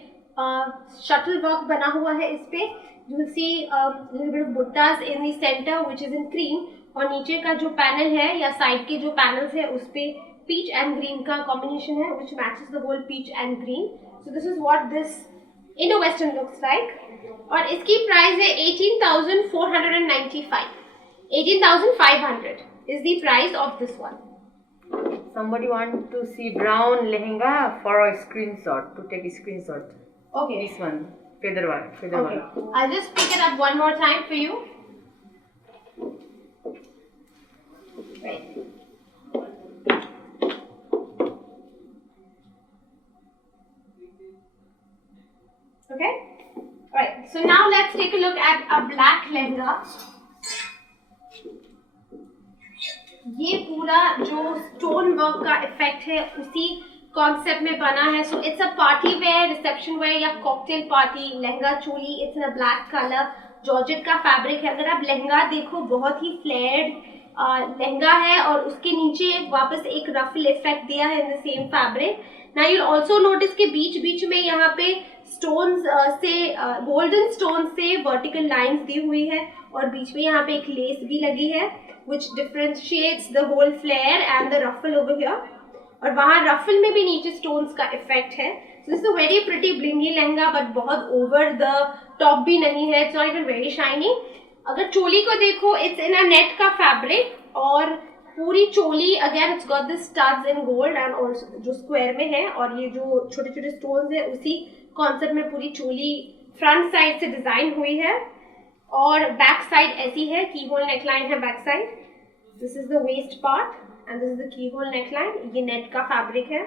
शटल वर्क बना हुआ है इस पे। You will see little bit of बुट्टास in the centre which is in cream, और नीचे का जो पैनल है या साइड के जो पैनल्स है उस पे पीच एंड ग्रीन का कॉम्बिनेशन है which matches the whole peach and green. So this is what this Indo western looks like. और इसकी प्राइस है 18,495। 18,500 is the price of this one. Somebody want to see brown lehenga for a screenshot, to take a screenshot. Okay. This one, feather one. Okay. I'll just pick it up one more time for you. Right. Okay. Alright. So now let's take a look at a black lehenga. ये पूरा जो स्टोन वर्क का इफेक्ट है उसी कॉन्सेप्ट में बना है। So it's a party wear, reception wear या cocktail party lehenga choli. It's in a black colour, georgette का फैब्रिक है। अगर आप लहंगा देखो बहुत ही फ्लेयर्ड लहंगा है, और उसके नीचे वापस एक रफल इफेक्ट दिया है in the same fabric. Now you also notice के बीच बीच में यहाँ पे स्टोन्स से गोल्डन स्टोन से वर्टिकल लाइंस दी हुई है, और बीच में यहाँ पे एक लेस भी लगी है which differentiates the whole flare and the ruffle over here, और वहाँ रफल में भी नीचे स्टोन्स का इफेक्ट है। So this is a very pretty blingy lehenga, but बहुत over the top भी नहीं है, it's not even very shiny। अगर चोली को देखो इट्स इन अ नेट का फैब्रिक, और पूरी choli again it's got the studs in gold and also जो स्क्वायर में है, और ये जो छोटे छोटे स्टोन्स है उसी कॉन्सेप्ट में पूरी चोली फ्रंट साइड से डिजाइन हुई है, और बैक साइड ऐसी है, की होल नेकलाइन है back side. This is the waist part and this is the की होल नेकलाइन। ये नेट का फैब्रिक है।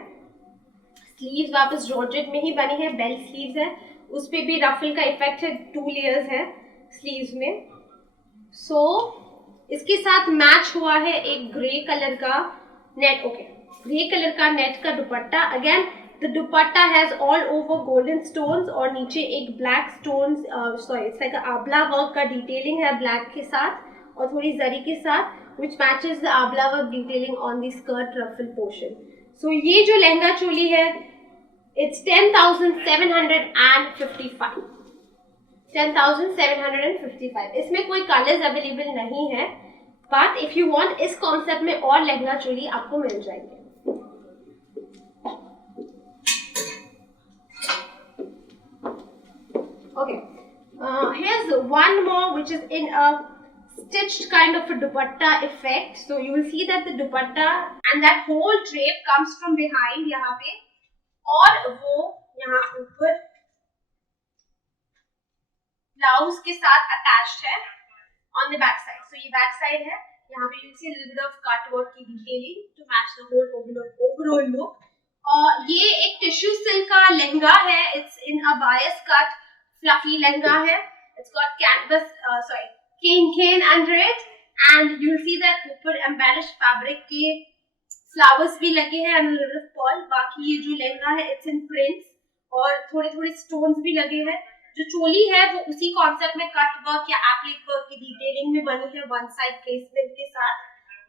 स्लीव्स वापस जॉर्जेट में ही बनी है, बेल स्लीव्स है, उस पे भी रफल का इफेक्ट है, 2 लेयर्स है स्लीव्स में। सो इसके साथ मैच हुआ है एक ग्रे कलर का नेट, ओके, ग्रे कलर का नेट का dupatta. Again the dupatta has all over golden stones, और नीचे एक black stones, sorry it's like aabla work का डिटेलिंग है ब्लैक के साथ और थोड़ी जरी के साथ, which matches the aabla work detailing on the skirt ruffle portion. So ये जो लहंगा चोली है it's 10,755. 10,755. इसमें कोई कलर्स अवेलेबल नहीं है, बट इफ यू वांट इस कॉन्सेप्ट में और लहंगा चोली आपको मिल जाएंगे। Okay, here's one more which is in a stitched kind of a dupatta effect. So you will see that the dupatta and that whole drape comes from behind यहाँ पे, और वो यहाँ ऊपर ब्लाउज के साथ attached है on the back side. So ये back side है, यहाँ पे you see a little bit of cut work की detailing to match the whole overall look. ये एक टिश्यू सिल्क का लहंगा है. It's in a bias cut fluffy lehenga है. It's got canvas cane under it, and you'll see that ऊपर embellished fabric के flowers भी लगे हैं and a little bit pearl. बाकी ये जो लहंगा है it's in prints और थोड़े थोड़े stones भी लगे हैं. जो चोली है वो उसी कॉन्सेप्ट में कट वर्क या एप्लिक वर्क की डिटेलिंग में बनी है, वन साइड प्लेसमेंट के साथ.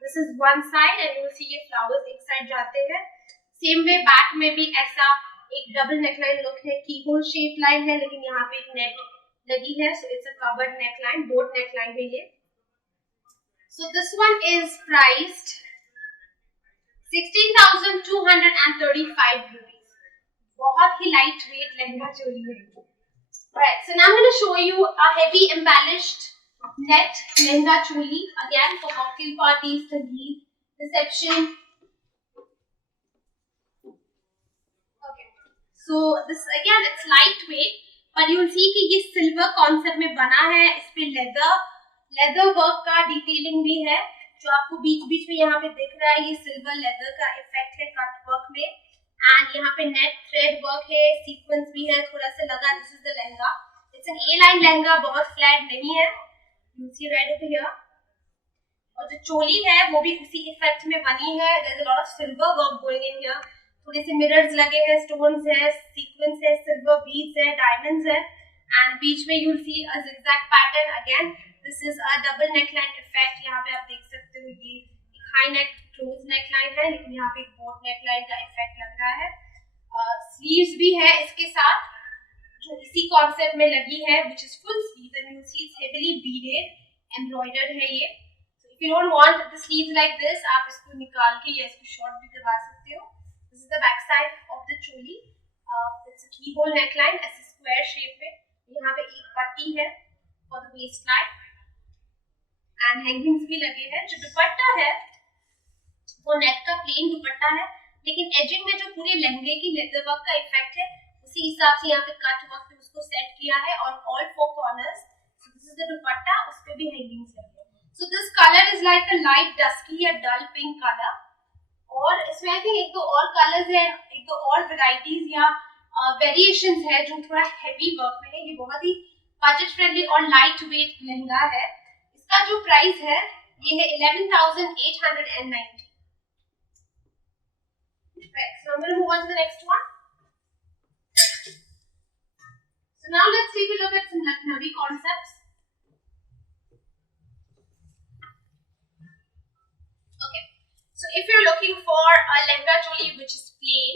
This is one side and you will सी ये फ्लावर्स एक साइड जाते हैं. सेम वे बैक में भी ऐसा एक डबल नेकलाइन लुक है, की होल शेप लाइन है, लेकिन यहाँ पे एक नेक लगी है. So it's a covered neckline, boat neckline है ये. So this one is priced 16,235 rupees. बहुत ही लाइट वेट लहंगा चोली है. Right, so now I'm going to show you a heavy embellished net lehenga choli, again for cocktail parties, sangeet, reception. Okay, so this again it's lightweight, but you will see कि ये silver concept में बना है. इस पे leather work का detailing भी है, जो आपको बीच बीच में यहाँ पे दिख रहा है. ये silver leather का effect है cut work में. एंड यहाँ पे नेट थ्रेड वर्क है, सीक्वेंस भी है थोड़ा सा लगा. This is the lehenga. It's an A line lehenga, बहुत फ्लैट नहीं है. You see right over here. और जो चोली है वो भी उसी इफेक्ट में बनी है. There is a lot of silver work going in here. थोड़े से मिरर्स लगे हैं, स्टोन्स है, सीक्वेंस है, सिल्वर बीड्स है, डायमंड्स है, एंड बीच में you will see a zigzag pattern. Again this is a double neckline effect. यहाँ पे आप देख सकते हो ये हाई नेक क्लोज नेकलाइन है, लेकिन यहाँ पे एक बोट नेकलाइन का इफेक्ट लग रहा है. स्लीव्स भी है इसके साथ जो इसी कॉन्सेप्ट में लगी है, which is full sleeve and you see it's heavily beaded, embroidered है ये. So if you don't want the sleeves like this, आप इसको निकाल के या इसको शॉर्ट भी करवा सकते हो. This is the back side of the choli. It's a keyhole neckline ऐसे square shape में. यहाँ पे एक पट्टी है for the waistline and hangings भी लगे हैं. जो दुपट्टा है वो नेट का प्लेन दुपट्टा है, लेकिन एजिंग में जो पूरे लहंगे की लेदर वर्क का इफेक्ट है उसी हिसाब से यहाँ पे कट वर्क पे उसको सेट किया है और all four corners. So this is the दुपट्टा, उस पे भी हैंगिंग्स लगे हैं. So this colour is like a light dusky या डल पिंक कलर. और इसमें आई थिंक एक दो और कलर्स है, एक दो और वैरायटीज या वेरिएशंस है जो थोड़ा हैवी वर्क में है. ये बहुत ही बजट फ्रेंडली और लाइट वेट लहंगा है. इसका जो प्राइस है ये है 11,890. Right, so I'm going to move on to the next one. So now let's take a look at some Lucknowi concepts. Okay, so if you're looking for a lehenga choli which is plain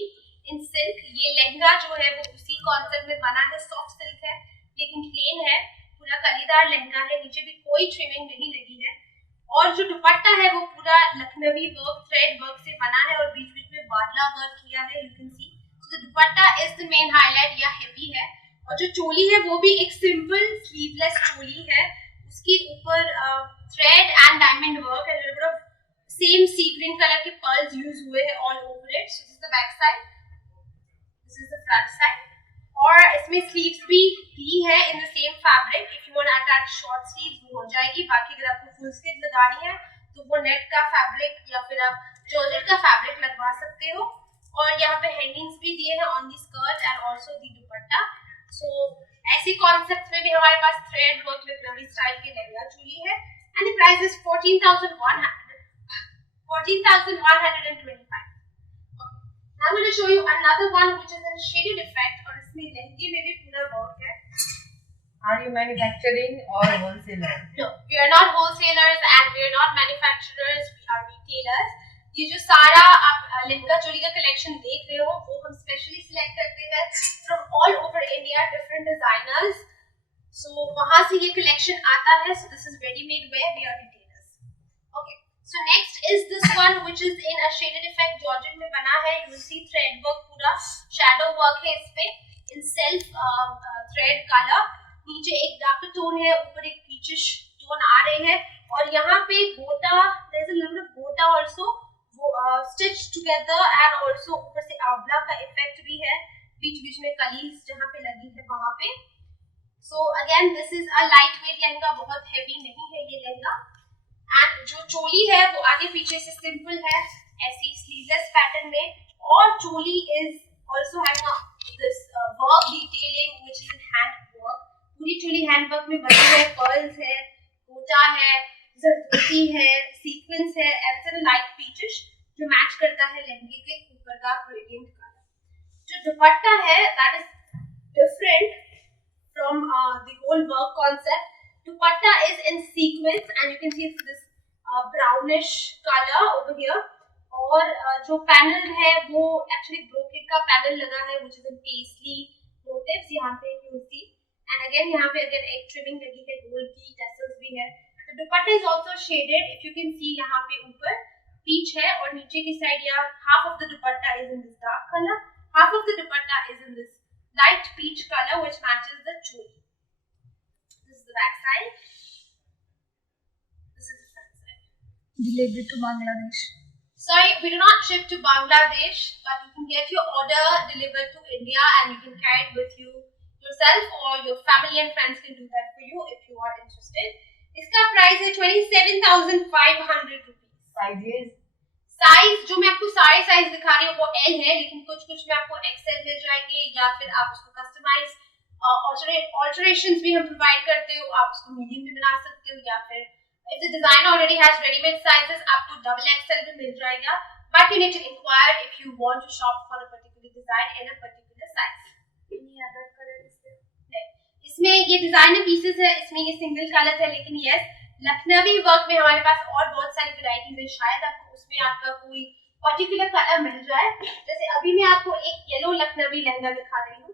in silk, ये लहंगा जो है वो उसी concept में बना है. soft silk है लेकिन plain है, पूरा कलीदार लहंगा है, नीचे भी कोई trimming नहीं लगी है. और जो दुपट्टा है वो पूरा लखनवी वर्क थ्रेड वर्क से बना है और बीच बीच में बादला वर्क किया है. You can C. So the dupatta is the main highlight या हेवी है. और जो चोली है वो भी एक सिंपल स्लीवलेस चोली है. उसके ऊपर thread and diamond work and little bit of same sea green colour के पर्ल्स यूज हुए हैं all over it. So this is the back side, this is the front side. और इसमें स्लीव्स भी दी है in the same fabric. If you want to attach short sleeves वो हो जाएगी. बाकी अगर आपको फुल स्लीव लगानी है तो वो नेट का फैब्रिक या फिर आप जॉर्जेट का फैब्रिक लगवा सकते हो. और यहाँ पे हैंगिंग्स भी दिए हैं on the skirt and also the dupatta. So ऐसी कॉन्सेप्ट में भी हमारे पास थ्रेड वर्क लखनवी स्टाइल की लहंगा चोली है. And the price is 14,125. I'm going to show you another one which is in shaded effect और इसमें लहंगे में भी पूरा वर्क है. Are you manufacturing or wholesaler? No, we are not wholesalers and we are not manufacturers. We are retailers. ये जो सारा आप लहंगा चोली का कलेक्शन देख रहे हो वो हम स्पेशली सिलेक्ट करते हैं from all over India, different designers. So वहाँ से ये कलेक्शन आता है. So this is ready-made wear. We are retailers. Okay. So next is this one which is in a shaded effect georgette में बना है. You will see thread work, पूरा shadow work है इस पे in self thread color. नीचे एक डार्क टोन है, ऊपर एक पीचिश टोन आ रहे हैं यहाँ पे गोटा, देयर इज अ लिटिल गोटा आल्सो, वो स्टिच टुगेदर, एंड आल्सो ऊपर से आंवला का इफेक्ट भी है, बीच बीच में कलीज जहाँ पे लगी है वहां पे। So again this is a light weight lehenga, बहुत हैवी नहीं है ये लहंगा। एंड जो चोली है वो आगे पीछे से सिंपल है, ऐसी स्लीवलेस पैटर्न में, और choli is also having this work detailing which is in hand work. पूरी चोली हैंड वर्क में बनी है, पर्ल्स है, गोटा है, जरदोसी है, सीक्वेंस है, एंड लाइट पीचिश जो मैच करता है लहंगे के ऊपर का ग्रेडियंट कलर। जो दुपट्टा है that is different from the whole work concept. Dupatta is in sequence and you can see it's this brownish color over here, और जो पैनल है वो एक्चुअली ब्रोकेड का पैनल लगा है which is in paisley motifs यहाँ पे you see, and again यहाँ पे अगर एक ट्रिमिंग लगी है, गोल्ड की टैसल्स भी है। तो दुपट्टा is also shaded, if you can see यहाँ पे ऊपर पीच है और नीचे की साइड या half of the dupatta is in this dark color, half of the dupatta is in this light peach color which matches the choli. This is the back side. This is the front side. Delivery to Bangladesh. Sorry, we do not ship to Bangladesh, but you can get your order delivered to India and you can carry it with you yourself, or your family and friends can do that for you if you are interested. इसका प्राइस है 27,500 रुपीज। Sizes? साइज जो मैं आपको सारे साइज दिखा रही हूँ वो एल है, लेकिन कुछ कुछ में आपको एक्सएल मिल जाएंगे, या फिर आप उसको कस्टमाइज ऑल्टरेशंस भी हम प्रोवाइड करते हो, आप उसको मीडियम भी बना सकते हो, या फिर if the design already has readymade sizes आपको डबल एक्सएल भी मिल जाएगा, but you need to enquire if you want to shop for a particular design in a particular size. Any other color is there? इसमें ये डिजाइनर पीसेस है, इसमें ये सिंगल कलर है, लेकिन यस लखनवी वर्क में हमारे पास और बहुत सारी वैरायटीज है, शायद आपको उसमें आपका कोई पर्टिकुलर कलर मिल जाए। जैसे अभी मैं आपको एक येलो लखनवी लहंगा दिखा रही हूँ।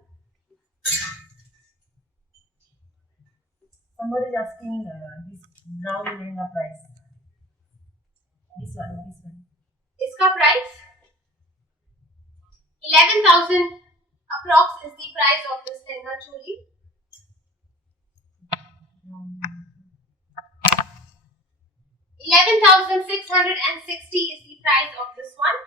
Somebody is asking this brown lehenga price. This one. इसका price 11,000 approx is the price of this lehenga choli. 11,660 is the price of this one.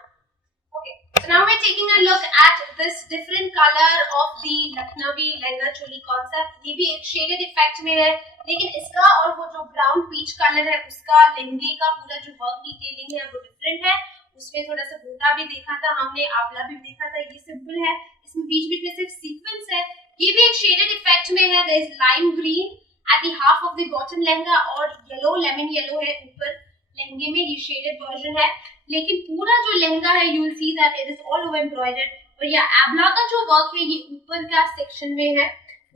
Okay, so now we're taking a look at this different color of the Lucknowi lehenga choli concept. ये भी एक shaded effect में है, लेकिन इसका और वो जो brown peach color है उसका लहंगे का पूरा जो work detailing है वो different है। उसमें थोड़ा सा गोटा भी देखा था हमने, आंवला भी देखा था, ये सिंपल है, इसमें बीच बीच में सिर्फ सीक्वेंस है। ये भी एक shaded effect में है, there is lime green at the half of the bottom lehenga और येलो लेमन येलो है ऊपर लहंगे में, ये शेडेड वर्जन है, लेकिन पूरा जो लहंगा है you will see that it is all over embroidered, और ये आंवला का जो वर्क है ये ऊपर का सेक्शन में है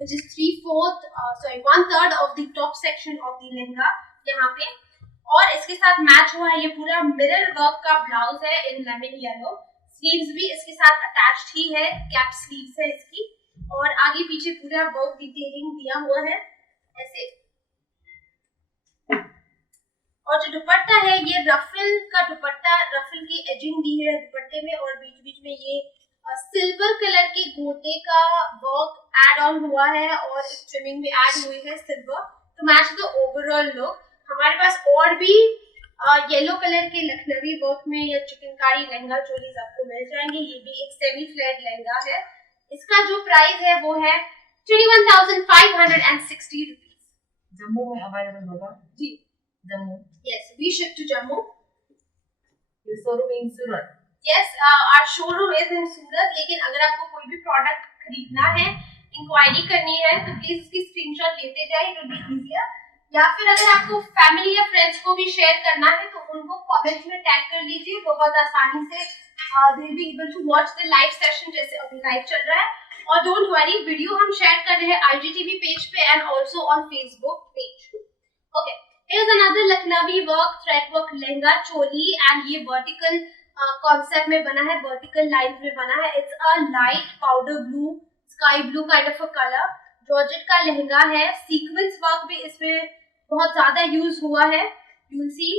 which is 1/3 of the top section of the lehenga यहाँ पे, और इसके साथ मैच हुआ है ये पूरा मिरर वर्क का ब्लाउज है इन लेमन येलो। स्लीव्स भी इसके साथ अटैच्ड ही है, कैप स्लीव्स है इसकी, और आगे पीछे पूरा वर्क डिटेलिंग दिया हुआ है ऐसे। और जो दुपट्टा है ये रफल का दुपट्टा, रफल की एजिंग दी है दुपट्टे में, और बीच बीच में ये सिल्वर कलर के गोटे का वर्क ऐड ऑन हुआ है और एक ट्रिमिंग में ऐड हुई है silver to match the overall look. हमारे पास और भी येलो कलर के लखनवी वर्क में या चिकनकारी लहंगा चोलीज आपको मिल जाएंगे। ये भी एक सेमी फ्लेयर्ड लहंगा है, इसका जो प्राइस है वो है 21,560 रुपीज। जम्मू में अवेलेबल होगा जी, Jammu. Yes, we ship to Jammu. Your showroom in Surat. Yes, our showroom is in Surat. लेकिन अगर आपको कोई भी प्रोडक्ट खरीदना है, इंक्वायरी करनी है, तो प्लीज उसकी स्क्रीनशॉट लेते जाइए, इट विल बी इजियर। या फिर अगर आपको फैमिली या फ्रेंड्स को भी शेयर करना है तो उनको कमेंट्स में टैग कर लीजिए, वो बहुत आसानी से they will be able to watch the live session, जैसे अभी लाइव चल रहा है। और डोंट वरी, वीडियो हम शेयर कर रहे हैं IGTV पेज पे and also on Facebook page. Okay, here's another Lucknowi work thread work lehenga choli, and ये वर्टिकल कॉन्सेप्ट में बना है, वर्टिकल लाइंस में बना है। It's a light powder blue, sky blue kind of a colour, georgette का लहंगा है। सीक्वेंस वर्क भी इसमें बहुत ज्यादा यूज हुआ है, you will C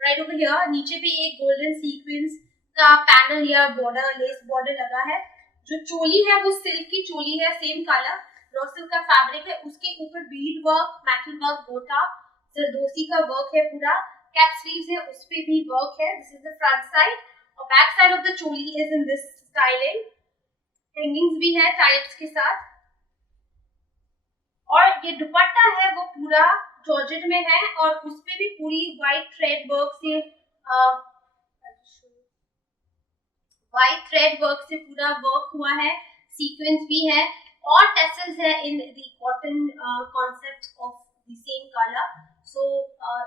right over here. नीचे भी एक गोल्डन सीक्वेंस का पैनल या बॉर्डर, लेस बॉर्डर लगा है। जो चोली है वो सिल्क की चोली है, सेम कलर, रॉ सिल्क का फैब्रिक है, उसके ऊपर बीड वर्क, मेटल वर्क, गोटा, जरदोसी का वर्क है पूरा, कैप स्लीव्स है उस पे भी वर्क है। This is the front side और back side of the choli is in this styling. Hangings भी है टाइप्स के साथ और ये दुपट्टा है वो पूरा जॉर्जेट में है और उस पे भी पूरी व्हाइट थ्रेड वर्क से पूरा वर्क हुआ है, सीक्वेंस भी है और टेसल्स है in the cotton concept of the same colour. So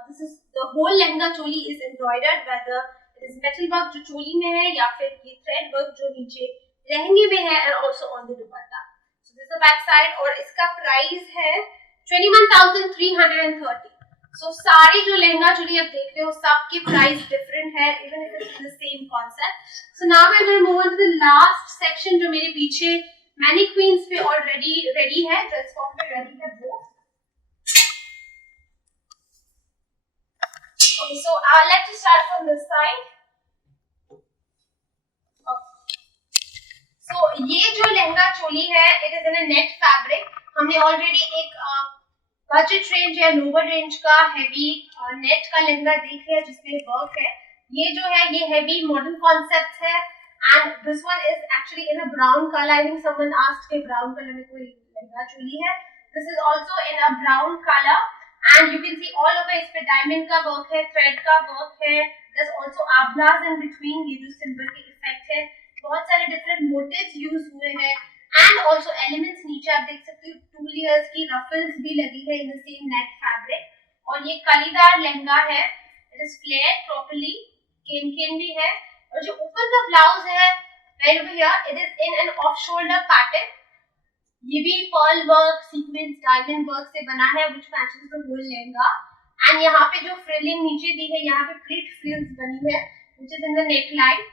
this is the whole lehenga choli is embroidered, whether it is metal work जो चोली में है या फिर ये थ्रेड वर्क जो नीचे लहंगे में है and also on the dupatta. So this is the back side और इसका प्राइस है 21,330। सो सारी जो लहंगा चोली आप देख रहे हो सबकी प्राइस डिफरेंट है, even if it's the same concept. So now we will move on to the last section जो मेरे पीछे मैनीक्वींस पे ऑलरेडी रेडी है, ड्रेस फॉर्म पे रेडी है वो। Okay, so let's start from this side. So ये जो लहंगा चोली है it is in a net fabric. हमने ऑलरेडी एक बजट रेंज या लोअर रेंज का हेवी नेट का लहंगा देख लिया जिसमें वर्क है। ये जो है ये हेवी मॉडर्न कॉन्सेप्ट है and this one is actually in a brown colour. I think someone asked कि ब्राउन कलर में कोई लहंगा चोली है। This is also in a brown colour and you can see all over इस पे डायमंड का वर्क है, थ्रेड का वर्क है, देयर इज आल्सो आभलास इन बिटवीन, ये जो सिल्वर के इफेक्ट है, बहुत सारे डिफरेंट मोटिव्स यूज हुए हैं एंड आल्सो एलिमेंट्स नीचे आप देख सकते हो 2 लेयर्स की रफल्स भी लगी है in the same net fabric. और ये कलीदार लहंगा है, it is flared properly, can भी है और जो ऊपर का ब्लाउज है right over here it is in an off shoulder pattern. ये भी pearl work, sequence, diamond work से बना है which matches the whole lehenga and यहाँ पे जो फ्रिलिंग नीचे दी है यहाँ पे प्लीट फ्रिल्स बनी है which is in the neck line.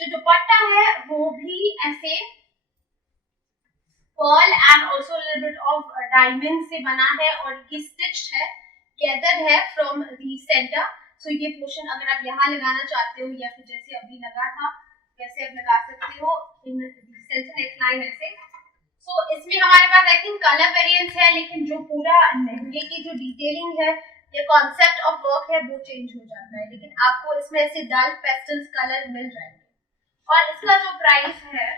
जो दुपट्टा है वो भी ऐसे Perl and also little bit of diamond से बना है और ये स्टिच्ड है, गैदर्ड है फ्रॉम द सेंटर। सो ये पोर्शन अगर आप यहाँ लगाना चाहते हो या फिर जैसे अभी लगा था वैसे आप लगा सकते हो इन सेंटर नेक लाइन ऐसे। सो इसमें हमारे पास आई थिंक कलर वेरिएंट्स है लेकिन जो पूरा लहंगे की जो डिटेलिंग है ये कॉन्सेप्ट ऑफ वर्क है वो चेंज हो जाता है, लेकिन आपको इसमें ऐसे डल पेस्टल्स कलर मिल जाएंगे। और इसका जो प्राइस है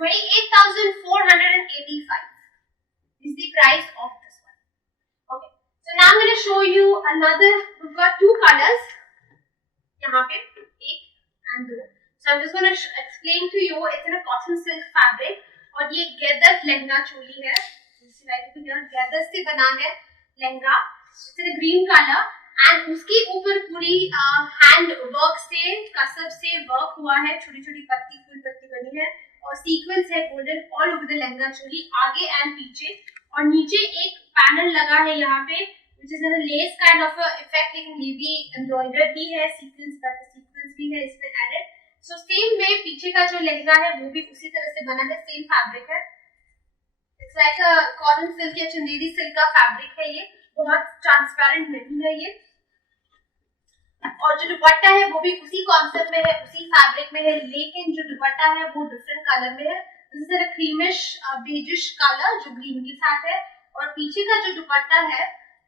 28,485 is the price of this one. Okay, so now I'm going to show you another. We've got 2 colors. यहाँ पे एक and 2. So I'm just going to explain to you. It's in a cotton silk fabric और ये गैदर लहंगा चोली है। गैदर से बना है lehenga. It's in a green color and उसके ऊपर पूरी हैंड वर्क से कसब से वर्क हुआ है, छोटी छोटी पत्ती फूल पत्ती बनी है और सीक्वेंस है golden all over the lehenga choli आगे एंड पीछे। और नीचे एक पैनल लगा है यहाँ पे which is in a less kind of effect, लेकिन ये भी एम्ब्रॉयडर्ड ही है, सीक्वेंस भी है इसमें एडेड। सो सेम वे पीछे का जो लहंगा है वो भी उसी तरह से बना है, सेम फैब्रिक है। It's like a cotton silk या चंदेरी सिल्क का फैब्रिक है, ये बहुत ट्रांसपेरेंट नहीं है ये। और जो दुपट्टा है वो भी उसी कॉन्सेप्ट में है, उसी फैब्रिक में है, लेकिन जो दुपट्टा है वो डिफरेंट कलर में है। This is a creamish beigeish colour जो ग्रीन के साथ है और पीछे का जो दुपट्टा है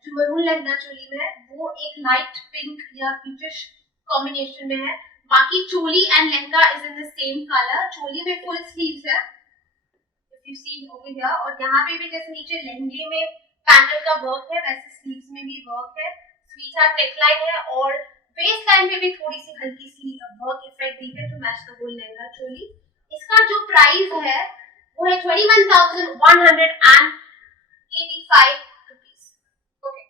जो मरून लहंगा चोली में है वो एक लाइट पिंक या पीचिश कॉम्बिनेशन में है। बाकी choli and lehenga is in the same colour. Choli में फुल स्लीव्स है if you see over here और यहाँ पे भी जैसे नीचे लहंगे में पैनल का वर्क है वैसे स्लीव्स में भी वर्क है, स्वीट हार्ट नेकलाइन है और वेस्ट लाइन पे भी थोड़ी सी हल्की सी वर्क इफेक्ट दी है to match the whole lehenga choli. इसका जो प्राइस है वो है 21,185 rupees. Okay,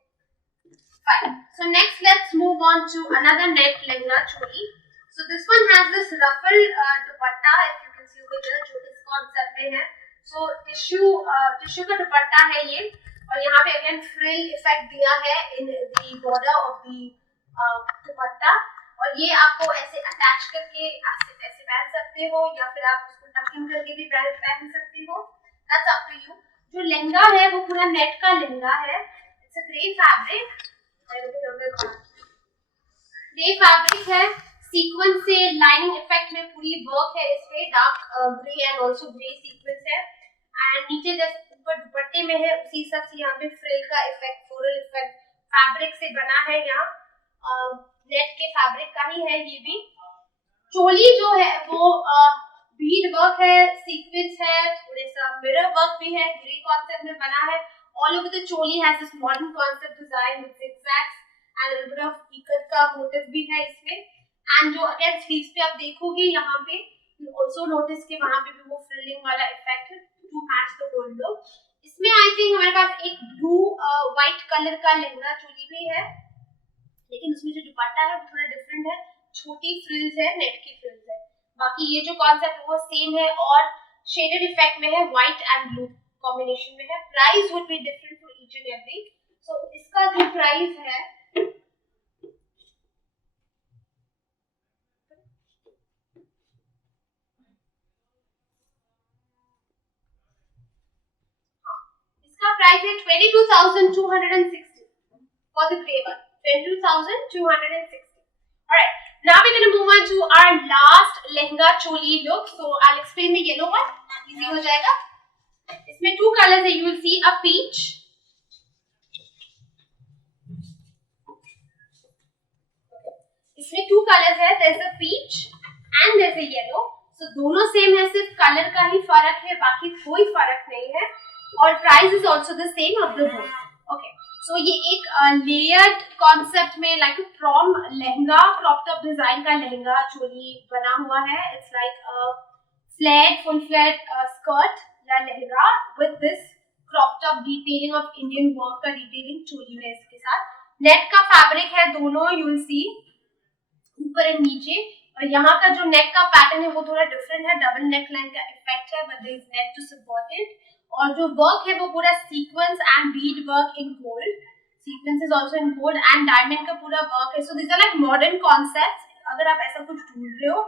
fine. So next let's move on to another net lehenga choli. So this one has this ruffle dupatta if you can see over here जो इस कॉन्सेप्ट में है। So टिश्यू का दुपट्टा है ये और यहाँ पे अगेन फ्रिल इफेक्ट दिया है in the border of the दुपट्टा और ये आपको ऐसे अटैच करके ऐसे पहन सकते हो या फिर आप उसको टकिंग करके भी पहन सकते हो, दैट्स अप टू यू। जो लहंगा है वो पूरा नेट का लहंगा है, it's a grey fabric, grey fabric है, सीक्वेंस से लाइनिंग इफेक्ट में पूरी वर्क है इसमें, dark grey and also grey sequence है एंड नीचे ऊपर दुपट्टे में है उसी हिसाब से यहाँ पे फ्रिल का इफेक्ट, फ्लोरल इफेक्ट फैब्रिक से बना है। यहाँ नेट के फैब्रिक का ही है ये भी। चोली जो है वो बीड वर्क है, सीक्वेंस है, थोड़े सा मिरर वर्क भी है, ग्रे कॉन्सेप्ट में बना है। All over the choli has this modern concept design with zigzags and a bit of ikat का मोटिव भी है इसमें। एंड जो अगेन स्लीव्स पे आप देखोगे यहाँ पे ऑल्सो नोटिस कि वहां पे भी वो फ्रिलिंग वाला इफेक्ट है to match the whole look. इसमें आई थिंक हमारे पास एक ब्लू व्हाइट कलर का लहंगा चोली भी है, लेकिन उसमें जो दुपट्टा है वो थोड़ा डिफरेंट है, छोटी फ्रिल्स है, नेट की फ्रिल्स है। बाकी ये जो कॉन्सेप्ट है वो सेम है और शेडेड इफेक्ट में है, व्हाइट एंड ब्लू कॉम्बिनेशन में है। Price would be different for each and every. So इसका जो प्राइस है प्राइस है 22,260 for the gray one. 22,260. Alright, now we're going to move on to our last lehenga choli look. So I'll explain the yellow one. Easy हो जाएगा। इसमें two colors है, you will see a peach. इसमें two colors है, there's a peach and there's a yellow. So दोनों सेम है, सिर्फ कलर का ही फर्क है, बाकी कोई फर्क नहीं है। और price is also the same of the both. Okay, so ये एक लेयर्ड कॉन्सेप्ट में like a prom lehenga, crop top design का लहंगा चोली बना हुआ है। It's like a flat, full flat skirt या lehenga with this crop top detailing of Indian work का डिटेलिंग चोली है इसके साथ। नेट का फैब्रिक है दोनों, यू विल सी ऊपर एंड नीचे। और यहाँ का जो नेक का पैटर्न है वो थोड़ा डिफरेंट है, डबल नेक लाइन का इफेक्ट है, but there is net to support it. और जो वर्क है वो पूरा sequence and bead work in gold, sequence is also in gold and diamond का पूरा वर्क है। So this are like modern concepts. अगर आप ऐसा कुछ ढूंढ रहे हो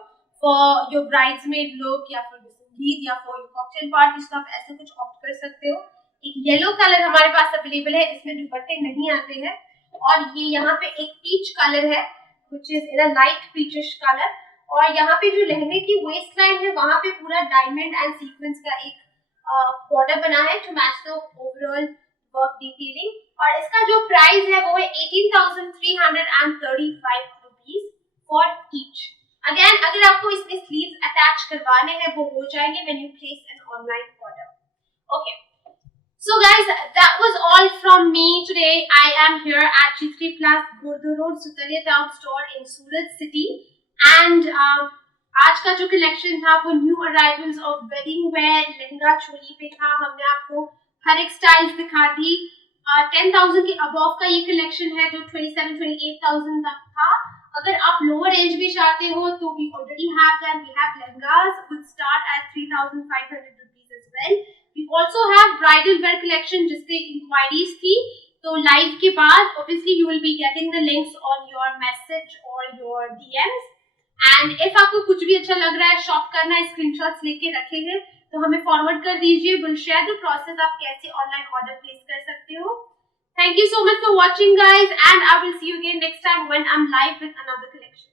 फॉर योर ब्राइड्समेड लुक या फिर संगीत या फॉर योर कॉकटेल पार्टी, तो आप ऐसा कुछ ऑप्ट कर सकते हो। एक येलो कलर हमारे पास अवेलेबल है, इसमें दुपट्टे नहीं आते हैं। और ये यहाँ पे एक पीच कलर है which is in a light peachish colour. और यहाँ पे जो लहंगे की वेस्ट लाइन है वहां पे पूरा डायमंड एंड सीक्वेंस का एक बॉर्डर बना है to match the overall work detailing. और इसका जो प्राइस है वो है 18,335 रुपीज फॉर ईच। अगेन अगर आपको इसमें स्लीव्स अटैच करवाने हैं वो हो जाएंगे when you place an online order. Okay, so guys, that was all from me today. I am here at G3 Plus Gurdu Road, Sutaria Town store in Surat City, and आज का जो कलेक्शन था वो new arrivals of wedding wear lehenga choli पे था। हमने आपको हर एक स्टाइल्स दिखा दी। 10,000 के अबव का ये कलेक्शन है जो 27,000-28,000 तक था। अगर आप लोअर रेंज भी चाहते हो तो we already have that. We have lehengas which start at 3,500 rupees as well. We also have bridal wear collection जिसपे इंक्वायरीज थी, तो लाइव के बाद obviously you will be getting the links on your message और योर डीएम्स। एंड इफ आपको कुछ भी अच्छा लग रहा है, शॉप करना है, स्क्रीनशॉट्स लेके रखेंगे तो हमें फॉरवर्ड कर दीजिए। विल शेयर द प्रोसेस आप कैसे ऑनलाइन ऑर्डर प्लेस कर सकते हो। Thank you so much for watching guys, and I will see you again next time when I'm live with another collection.